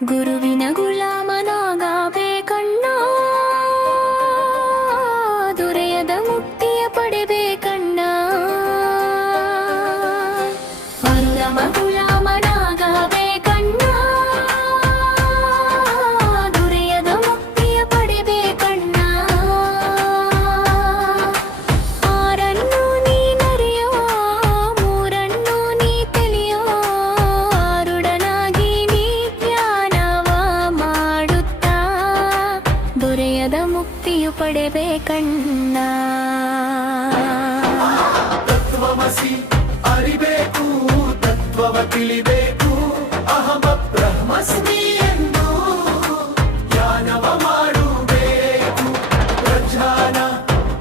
ಗುರುವಿನ ಗುಲಾಮನಾಗಬೇಕಣ್ಣ, ದೊರೆಯದ ಮುಕ್ತಿಯ ಪಡೆಬೇಕಣ್ಣ. ಪರಮ ಗುಲಾಮನಾಗಬೇಕಣ್ಣ, ದೊರೆಯದ ಮುಕ್ತಿಯ ಪಡೆಬೇಕಣ್ಣ. ಆರನ್ನು ನೀನರಿಯೋ, ಮೂರನ್ನು ನೀ ತಿಳಿಯೋ, ಆರುಡನಾಗಿ ನೀ ಧ್ಯಾನವ ಮಾಡುತ್ತಾ ದೊರೆಯದ ಮುಕ್ತಿಯು ಪಡೆಬೇಕಣ್ಣ. ತತ್ವಮಸಿ ಅರಿಬೇಕು, ತತ್ವವ ತಿಳಿಬೇಕು, ಅಹಮ ಬ್ರಹ್ಮಸ್ಮಿ ಎಂದು ಧ್ಯಾನವ ಮಾಡಬೇಕು. ಪ್ರಜ್ಞಾನ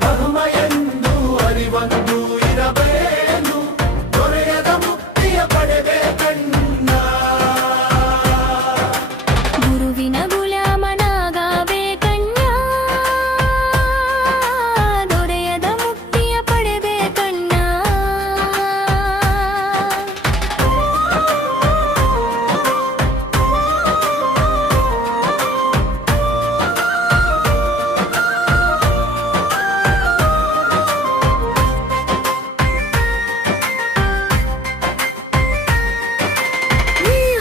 ಬ್ರಹ್ಮ ಎಂದು ಅರಿವಂದು ಇರಬೇಕು, ದೊರೆಯದ ಮುಕ್ತಿಯ ಪಡೆಬೇಕಣ್ಣ. ಗುರುವಿನ ಗುಲಾಮನಾಗಬೇಕಣ್ಣ, ದೊರೆಯದ ಮುಕ್ತಿಯ ಪಡೆಬೇಕಣ್ಣ.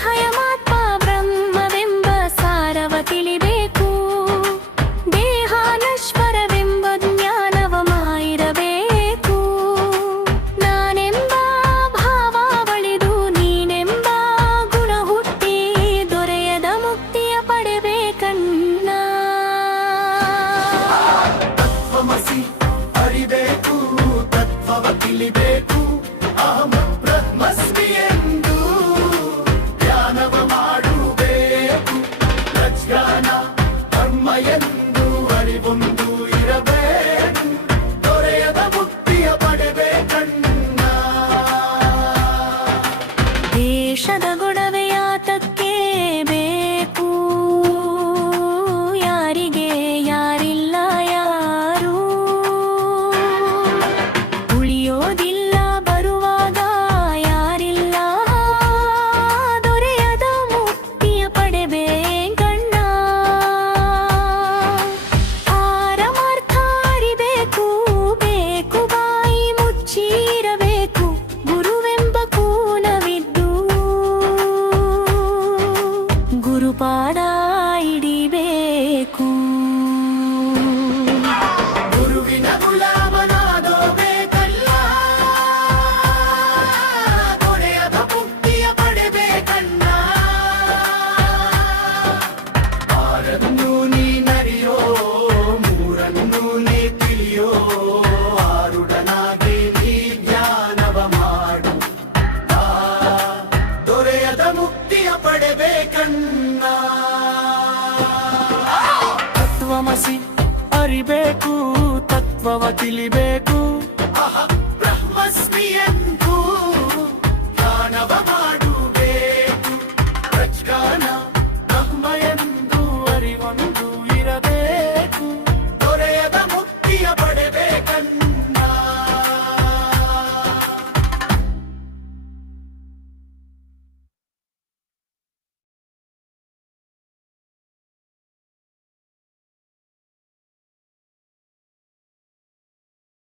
ಹಯಮಾತ್ಮ ಬ್ರಹ್ಮವೆಂಬ ಸಾರವ ತಿಳಿಬೇಕು, ದೇಹ ನಶ್ವರವೆಂಬ ಜ್ಞಾನವ ಮಾಯಿರಬೇಕು. ನಾನೆಂಬ ಭಾವ ಬಳಿದು ನೀನೆಂಬ ಗುಣ ಹುಟ್ಟಿ ದೊರೆಯದ ಮುಕ್ತಿಯ ಪಡೆಬೇಕಣ್ಣ. ತತ್ವಮಸಿ ಅರಿಬೇಕು, ತತ್ವವ ತಿಳಿಬೇಕು, ಅಹಮ ಬ್ರಹ್ಮಸ್ಮಿ ಎಂದು ಧ್ಯಾನವ ಮಾಡಬೇಕು. ಪ್ರಜ್ಞಾನ ಧರ್ಮ ಎಂದು ಅರಿವೊಂದು ಇರಬೇಕು, ದೊರೆಯದ ಮುಕ್ತಿಯ ಪಡೆಬೇಕಣ್ಣ. ದೇಶದ ಗೊಡವೆ ಯಾತಕ್ಕೆ ಬೇಕು, ಯಾರಿಗೆ ಯಾರಿಲ್ಲ ಯಾರು ಉಳಿಯೋದಿಲ್ಲ ಬರುವಾಗ ಯಾರಿಲ್ಲ, ದೊರೆಯದ ಮುಕ್ತಿಯ ಪಡೆಬೇಕಣ್ಣ. ಆರಮಾರ್ಥ ಅರಿಬೇಕು, ಬೇಕು ಬಾಯಿ ಮುಚ್ಚಿರಬೇಕು, ಗುರುವೆಂಬ ಕೂನವಿದ್ದು ಗುರುಪಾದ ಹಿಡಿಬೇಕು. ಗುರುವಿನ ಗುಲಾಮನಾಗಬೇಕಲ್ಲ, ದೊರೆಯದ ಮುಕ್ತಿಯ ಪಡೆಬೇಕಣ್ಣ. ಆರನ್ನು ನೀನರಿಯೋ, ಮೂರನ್ನು ನೀ ತಿಳಿಯೋ, ಆರುಡನಾಗಿ ನೀ ಧ್ಯಾನವ ಮಾಡು, ದೊರೆಯದ ಮುಕ್ತಿಯ ಪಡೆಬೇಕಣ್ಣ. ತತ್ವಮಸಿ ಅರಿಬೇಕು, ತತ್ವವ ತಿಳಿಬೇಕು,